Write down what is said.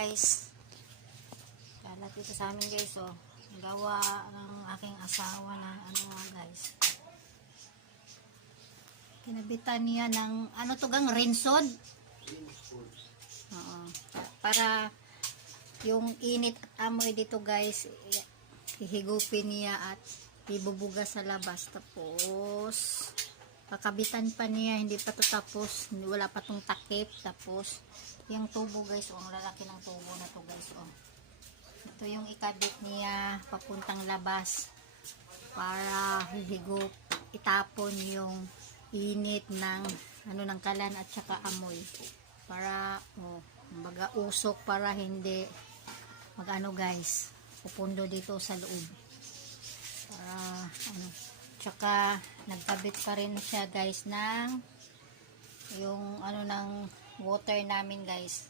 guys. Kalat dito sa amin guys, oh. Gawa ng aking asawa ng ano nga guys. Kinabitan niya ng ano to gang rinsod. Oo. Para yung init at amoy dito guys, hihigupin niya at ibubuga sa labas. Tapos kakabitan pa niya, hindi pa to tapos, wala pa tong takip. Tapos yung tubo guys, oh, ang lalaki ng tubo na to guys, oh. Ito yung ikabit niya papuntang labas para hihigup, itapon yung init ng ano ng kalan at saka amoy para baga usok, para hindi magano guys, pupundo dito sa loob. Para ano, tsaka nagkabit pa rin siya guys ng yung ano ng water namin guys.